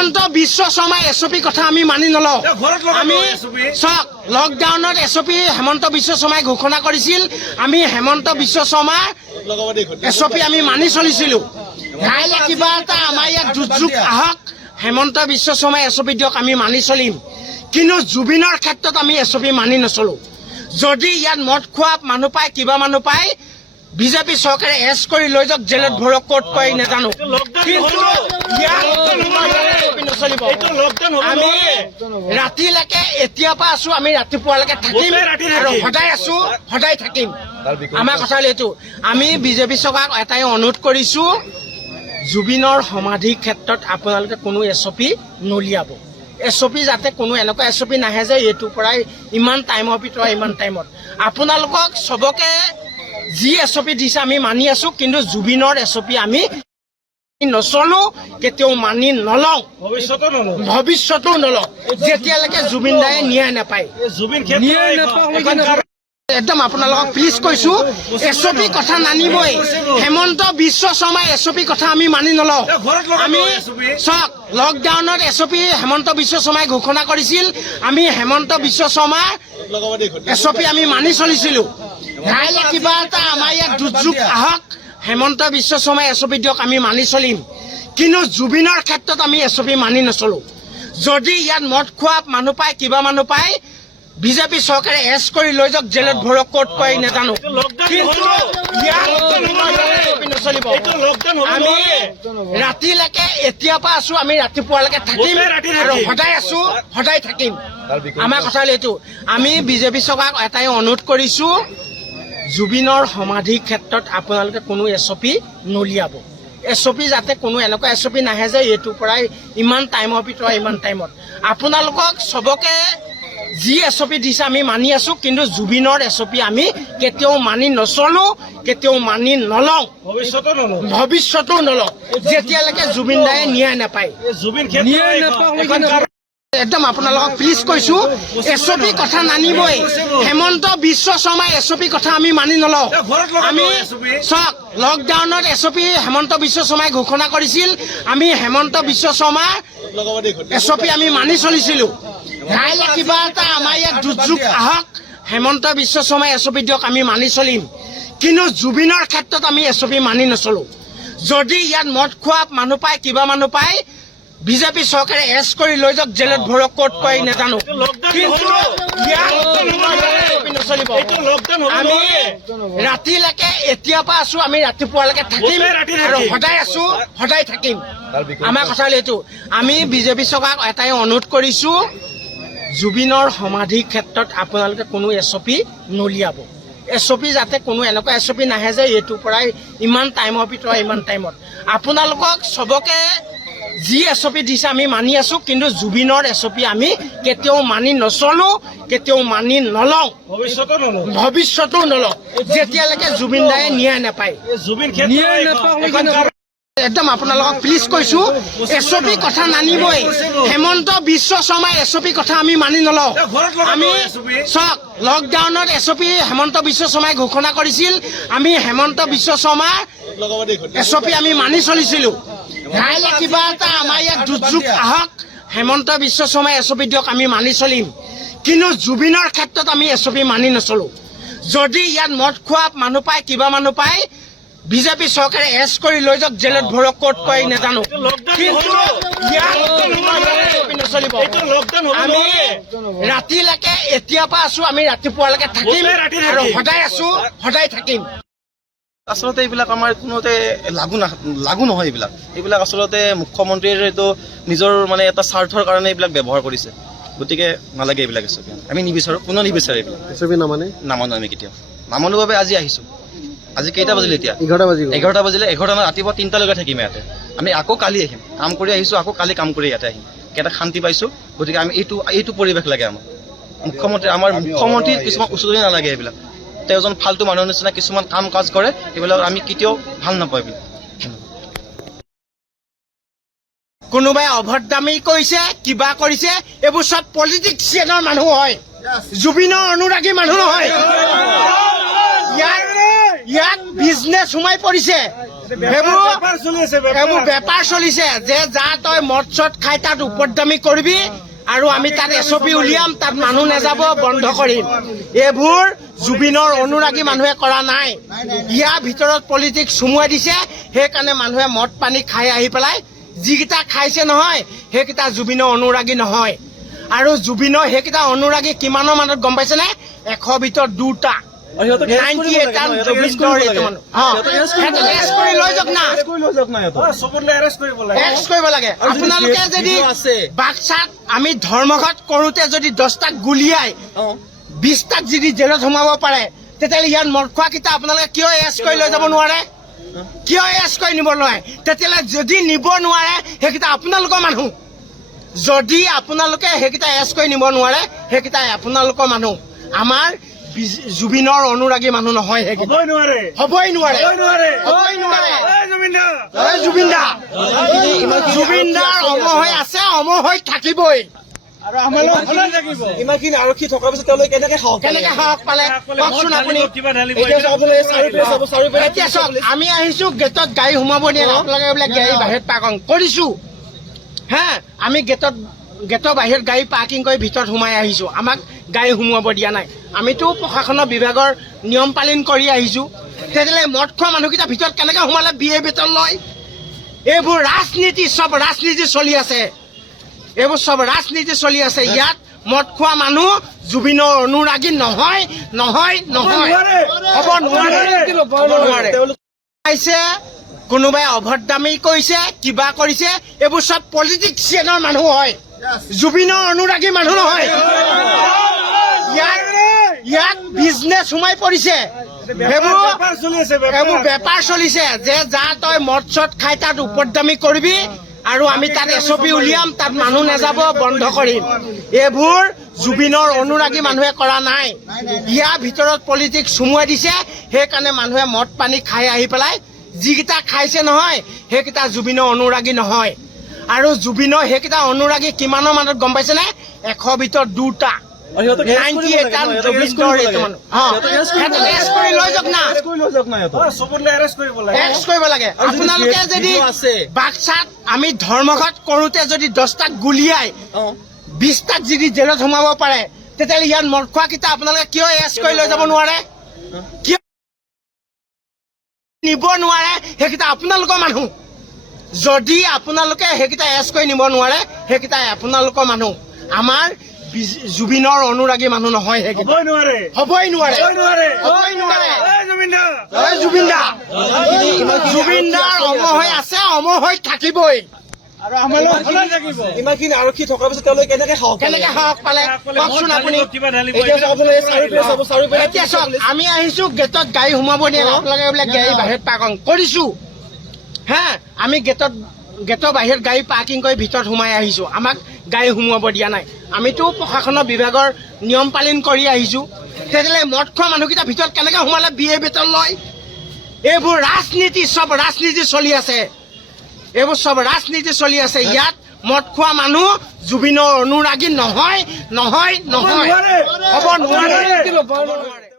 হেমন্ত বিশ্ব শৰ্মাৰ এছঅপি কথা আমি মানি নলওঁ। আমি চাওক লকডাউনত এছঅপি হেমন্ত বিশ্ব শৰ্মাই ঘোষণা কৰিছিল, আমি হেমন্ত বিশ্ব শৰ্মাৰ এছঅপি আমি মানি চলিছিলোঁ। কাইলৈ কিবা এটা আমাৰ ইয়াত দুৰ্যোগ আহক, হেমন্ত বিশ্ব শৰ্মাই এছঅপি দিয়ক, আমি মানি চলিম। কিন্তু জুবিনৰ ক্ষেত্ৰত আমি এছঅপি মানি নচলোঁ। যদি ইয়াত মদ খোৱা মানুহ পায়, কিবা মানুহ পায়, বিজেপি চৰকাৰে এৰেষ্ট কৰি লৈ যাওক, জেলত ভৰক, ক'ত কয় নাজানো। নচলিব। আমি ৰাতিলৈকে এতিয়াৰ পৰা আছো, আমি ৰাতিপুৱালৈকে থাকিম আৰু সদায় আছো, সদায় থাকিম। আমাৰ কথা হ'ল এইটো, আমি বিজেপি চৰকাৰক এটাই অনুৰোধ কৰিছো, জুবিনৰ সমাধিৰ ক্ষেত্ৰত আপোনালোকে কোনো এছঅপি নলিয়াব। এছঅপি যাতে কোনো এনেকুৱা এছঅপি নাহে যে এইটোৰ পৰাই ইমান টাইমৰ ভিতৰত ইমান টাইমত। আপোনালোকক চবকে যি এছঅপি দিছে আমি মানি আছো, কিন্তু জুবিনৰ এছঅপি আমি নচলো, কেতিয়াও মানি নলওঁ, ভৱিষ্যতো নলওঁ, যেতিয়ালৈকে জুবিন দায়ে ন্যায় নাপায়। একদম আপোনালোকক প্লিজ কৈছো, এছঅপি কথা নানিবই। হেমন্ত বিশ্ব শৰ্মাৰ এছঅপি কথা আমি মানি নলওঁ। আমি চাওক লকডাউনত এছঅপি হেমন্ত বিশ্ব শৰ্মাই ঘোষণা কৰিছিল, আমি হেমন্ত বিশ্ব শৰ্মাৰ এছঅপি আমি মানি চলিছিলোঁ। কাইলৈ কিবা এটা আমাৰ ইয়াত দুৰ্যোগ আহক, হেমন্ত বিশ্ব শৰ্মাই এছঅপি দিয়ক, আমি মানি চলিম। কিন্তু জুবিনৰ ক্ষেত্ৰত আমি এছঅপি মানি নচলোঁ। যদি ইয়াত মদ খোৱা মানুহ পায়, কিবা মানুহ পায়, বিজেপি চৰকাৰে এৰেষ্ট কৰি লৈ যাওক, জেলত ভৰক, ক'ত কয় নাজানো। নচলিব। আমি ৰাতিলৈকে এতিয়াৰ পৰা আছো, আমি ৰাতিপুৱালৈকে থাকিম আৰু সদায় আছো, সদায় থাকিম। আমাৰ কথা হ'ল এইটো, আমি বিজেপি চৰকাৰক এটাই অনুৰোধ কৰিছো, জুবিনৰ সমাধিৰ ক্ষেত্ৰত আপোনালোকে কোনো এছঅপি নলিয়াব। এছঅপি যাতে কোনো এনেকুৱা এছঅপি নাহে যে এইটোৰ পৰাই ইমান টাইমৰ ভিতৰত ইমান টাইমত। আপোনালোকক চবকে যি এছঅপি দিছে আমি মানি আছো, কিন্তু জুবিনৰ এছঅপি আমি কেতিয়াও মানি নচলো, কেতিয়াও মানি নলওঁ, ভৱিষ্যতো নলওঁ, যেতিয়ালৈকে জুবিন দায়ে ন্যায় নাপায়। একদম আপোনালোকক প্লিজ কৈছো, এছঅপি কথা নানিবই। হেমন্ত বিশ্ব শৰ্মাৰ এছঅপি কথা আমি মানি নলওঁ। আমি চাওক লকডাউনত এছঅপি হেমন্ত বিশ্ব শৰ্মাই ঘোষণা কৰিছিল, আমি হেমন্ত বিশ্ব শৰ্মাৰ এছঅপি আমি মানি চলিছিলোঁ। কাইলৈ কিবা এটা আমাৰ ইয়াত দুৰ্যোগ আহক, হেমন্ত বিশ্ব শৰ্মাই এছঅপি দিয়ক, আমি মানি চলিম। কিন্তু জুবিনৰ ক্ষেত্ৰত আমি এছঅপি মানি নচলোঁ। যদি ইয়াত মদ খোৱা মানুহ পায়, কিবা মানুহ পায়, বিজেপি চৰকাৰে এৰেষ্ট কৰি লৈ যাওক, জেলত ভৰক, ক'ত কয় নাজানো। নচলিব। আমি ৰাতিলৈকে এতিয়াৰ পৰা আছো, আমি ৰাতিপুৱালৈকে থাকিম আৰু সদায় আছো, সদায় থাকিম। আমাৰ কথা হ'ল এইটো, আমি বিজেপি চৰকাৰক এটাই অনুৰোধ কৰিছো, জুবিনৰ সমাধিৰ ক্ষেত্ৰত আপোনালোকে কোনো এছঅপি নলিয়াব। এছঅপি যাতে কোনো এনেকুৱা এছঅপি নাহে যে এইটোৰ পৰাই ইমান টাইমৰ ভিতৰত ইমান টাইমত। আপোনালোকক চবকে যি এছঅপি দিছে আমি মানি আছো, কিন্তু জুবিনৰ এছঅপি আমি কেতিয়াও মানি নচলো, কেতিয়াও মানি নলওঁ, ভৱিষ্যতো নলওঁ, যেতিয়ালৈকে জুবিন দায়ে ন্যায় নাপায়। একদম আপোনালোকক প্লিজ কৈছো, এছঅপি কথা নানিবই। হেমন্ত বিশ্ব শৰ্মাৰ এছঅপি কথা আমি মানি নলওঁ। আমি চাওক লকডাউনত এছঅপি হেমন্ত বিশ্ব শৰ্মাই ঘোষণা কৰিছিল, আমি হেমন্ত বিশ্ব শৰ্মাৰ এছঅপি আমি মানি চলিছিলোঁ। কাইলৈ কিবা এটা আমাৰ ইয়াত দুৰ্যোগ আহক, হেমন্ত বিশ্ব শৰ্মাই এছঅপি দিয়ক, আমি মানি চলিম। কিন্তু জুবিনৰ ক্ষেত্ৰত আমি এছঅপি মানি নচলোঁ। যদি ইয়াত মদ খোৱা মানুহ পায়, কিবা মানুহ পায়, বিজেপি চৰকাৰে এৰেষ্ট কৰি লৈ যাওক, জেলত ভৰক, ক'ত কয় নাজানো। নচলিব। আমি ৰাতিলৈকে এতিয়াৰ পৰা আছো, আমি ৰাতিপুৱালৈকে থাকিম আৰু সদায় আছো, সদায় থাকিম। আচলতে এইবিলাক আমাৰ কোনোতে লাগু নহয়। এইবিলাক আচলতে মুখ্যমন্ত্ৰীৰ এইটো নিজৰ মানে এটা স্বাৰ্থৰ কাৰণে এইবিলাক ব্যৱহাৰ কৰিছে। গতিকে নালাগে এইবিলাক এছঅপি, আমি নিবিচাৰোঁ, কোনো নিবিচাৰে এইবিলাক এছঅপি। নামানো আমি কেতিয়াও, নামানো বাবে আজি আহিছোঁ। আজি কেইটা বাজিলে? এতিয়া 11টা বাজিলে। 11টা ৰাতিপুৱা 3টালৈকে থাকিম ইয়াতে। আমি আকৌ কালি আহিম, কাম কৰি আহিছোঁ, আকৌ কালি কাম কৰি ইয়াতে আহিম। এটা শান্তি পাইছোঁ, গতিকে আমি এইটো পৰিৱেশ লাগে আমাক। আমাৰ মুখ্যমন্ত্ৰীৰ কিছুমান উচতনি নালাগে এইবিলাক। তেওঁ এজন ফাল্টু মানুহৰ নিচিনা কিছুমান কাম কাজ কৰে, এইবিলাক আমি কেতিয়াও ভাল নাপাওঁ এইবিলাক। কোনোবাই অভদ্ৰামি কৰিছে, কিবা কৰিছে, এইবোৰ চব পলিটিচিয়ানৰ মানুহ হয়, জুবিনৰ অনুৰাগী মানুহ নহয়। ইয়াত বিজনেছ সোমাই পৰিছে, সেইবোৰ বেপাৰ চলিছে যে যা তই মদ চদ খাই তাত উপদ্ৰৱী কৰিবি আৰু আমি তাত এছপি উলিয়াম, তাত মানুহ নাযাব, বন্ধ কৰিম। এইবোৰ জুবিনৰ অনুৰাগী মানুহে কৰা নাই। ইয়াৰ ভিতৰত পলিটিক্স সুমুৱাই দিছে, সেইকাৰণে মানুহে মদ পানী খাই আহি পেলাই যিকেইটা খাইছে নহয় সেইকেইটা জুবিনৰ অনুৰাগী নহয়। আৰু জুবিনৰ সেইকেইটা অনুৰাগী কিমানৰ মানত গম পাইছেনে? 100 ভিতৰত 2টা। 98টা জুবিনৰ এইটো মানুহ। সিহঁতক এৰেষ্ট কৰি লৈ যাওক না, এৰেষ্ট কৰিব লাগে। আপোনালোকে যদি বাক্সাত আমি ধৰ্মঘট কৰোঁতে যদি 10টাক গুলিয়াই 20টাক যদি জেলত সোমাব পাৰে, তেতিয়াহ'লে ইয়াত মদ খোৱাকেইটা আপোনালোকে কিয় এৰেষ্ট কৰি লৈ যাব নোৱাৰে? কিয় এৰেষ্ট কৰি নিব নোৱাৰে? তেতিয়াহ'লে যদি নিব নোৱাৰে সেইকেইটা আপোনালোকৰ মানুহ। যদি আপোনালোকে সেইকেইটা এৰেষ্ট কৰি নিব নোৱাৰে সেইকেইটা আপোনালোকৰ মানুহ। আমাৰ জুবিনৰ অনুৰাগী মানুহ নহয়, হ'বই নোৱাৰে, হ'বই নোৱাৰে। জুবিন দা অমৰ হৈ আছে, অমৰ হৈ থাকিবই। ইমানখিনি আৰক্ষী থকাৰ পিছত তেওঁলোকে কেনেকে সাহস পালে কওকচোন আপুনি? এতিয়া চাওক, আমি আহিছো গেটত গাড়ী সোমাব দিয়ে, আপোনালোকে বোলে গাড়ী বাহিৰত পাৰ্কিং কৰিছো। হা, আমি গেটৰ বাহিৰত গাড়ী পাৰ্কিং কৰি ভিতৰত সোমাই আহিছো, আমাক গাড়ী সোমোৱাব দিয়া নাই। আমিতো প্ৰশাসনৰ বিভাগৰ নিয়ম পালন কৰি আহিছো। তেতিয়াহ'লে মদ খোৱা মানুহকেইটা ভিতৰত কেনেকে সোমালে বিয়ে বেতন লয়? এইবোৰ ৰাজনীতি, চব ৰাজনীতি চলি আছে, এইবোৰ চব ৰাজনীতি চলি আছে। ইয়াত মদ খোৱা মানুহ জুবিনৰ অনুৰাগী নহয়, নহয়, নহয়, হ'ব নোৱাৰে। পাইছে কোনোবাই অভদ্ৰামী কৰিছে, কিবা কৰিছে, এইবোৰ চব পলিটিচিয়ানৰ মানুহ হয়, জুবিনৰ অনুৰাগী মানুহ নহয়। ইয়াত বিজনেছ সোমাই পৰিছে, সেইবোৰ বেপাৰ চলিছে যে যা তই মদ চদ খাই তাত উপদ্ৰৱী কৰিবি আৰু আমি তাত এছপি উলিয়াম, তাত মানুহ নাযাব, বন্ধ কৰিম। এইবোৰ জুবিনৰ অনুৰাগী মানুহে কৰা নাই। ইয়াৰ ভিতৰত পলিটিক্স সুমুৱাই দিছে, সেইকাৰণে মানুহে মদ পানী খাই আহি পেলাই যিকেইটা খাইছে নহয় সেইকেইটা জুবিনৰ অনুৰাগী নহয়। আৰু জুবিনৰ সেইকেইটা অনুৰাগী কিমানৰ মানত গম পাইছেনে? 100 ভিতৰত 2টা। 98টা জুবিনৰ এইটো মানুহ। সিহঁতক এৰেষ্ট কৰি লৈ যাওক না, এৰেষ্ট কৰিব লাগে। আপোনালোকে যদি বাক্সাত আমি ধৰ্মঘট কৰোঁতে যদি 10টাক গুলিয়াই 20টাক যদি জেলত সোমাব পাৰে, তেতিয়াহ'লে ইয়াত মদ খোৱাকেইটা আপোনালোকে কিয় এৰেষ্ট কৰি লৈ যাব নোৱাৰে? কিয় নিব নোৱাৰে? সেইকেইটা আপোনালোকৰ মানুহ। যদি আপোনালোকে সেইকেইটা এৰেষ্ট কৰি নিব নোৱাৰে সেইকেইটা আপোনালোকৰ মানুহ। আমাৰ জুবিনৰ অনুৰাগী মানুহ নহয়, হ'বই নোৱাৰে, হ'বই নোৱাৰে। জুবিন দাৰ অমৰ হৈ আছে, অমৰ হৈ থাকিবই। ইমানখিনি আৰক্ষী থকাৰ পিছত তেওঁলোকে কেনেকে সাহস পালে কওকচোন আপুনি? এতিয়া চাওক, আমি আহিছো গেটত গাড়ী সোমাব দিয়ে, আপোনালোকে বোলে গাড়ী বাহিৰত পাৰ্কিং কৰিছো। হা, আমি গেটৰ বাহিৰত গাড়ী পাৰ্কিং কৰি ভিতৰত সোমাই আহিছো, আমাক গাড়ী সোমোৱাব দিয়া নাই। আমিতো প্ৰশাসনৰ বিভাগৰ নিয়ম পালন কৰি আহিছো। তেতিয়াহ'লে মদ খোৱা মানুহকেইটা ভিতৰত কেনেকে সোমালে বিয়ে বেতন লয়? এইবোৰ ৰাজনীতি, চব ৰাজনীতি চলি আছে, এইবোৰ চব ৰাজনীতি চলি আছে। ইয়াত মদ খোৱা মানুহ জুবিনৰ অনুৰাগী নহয়, নহয়, নহয়, হ'ব নোৱাৰে।